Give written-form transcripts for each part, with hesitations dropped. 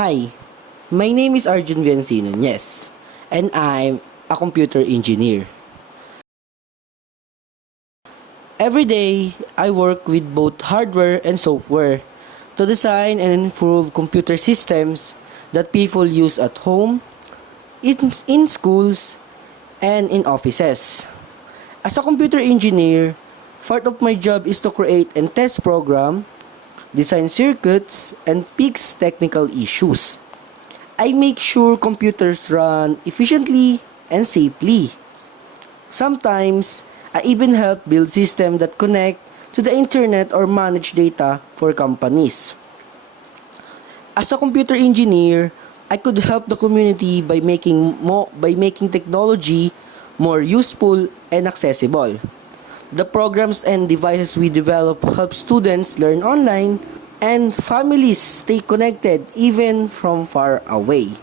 Hi, my name is Arjun Viancino, yes, and I'm a computer engineer. Every day, I work with both hardware and software to design and improve computer systems that people use at home, in schools, and in offices. As a computer engineer, part of my job is to create and test program, design circuits, and fix technical issues. I make sure computers run efficiently and safely. Sometimes, I even help build systems that connect to the internet or manage data for companies. As a computer engineer, I could help the community by making technology more useful and accessible. The programs and devices we develop help students learn online and families stay connected even from far away.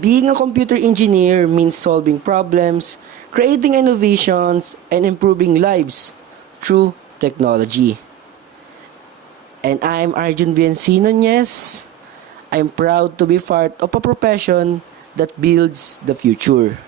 Being a computer engineer means solving problems, creating innovations, and improving lives through technology. And I'm Arjun Viancino, yes. I'm proud to be part of a profession that builds the future.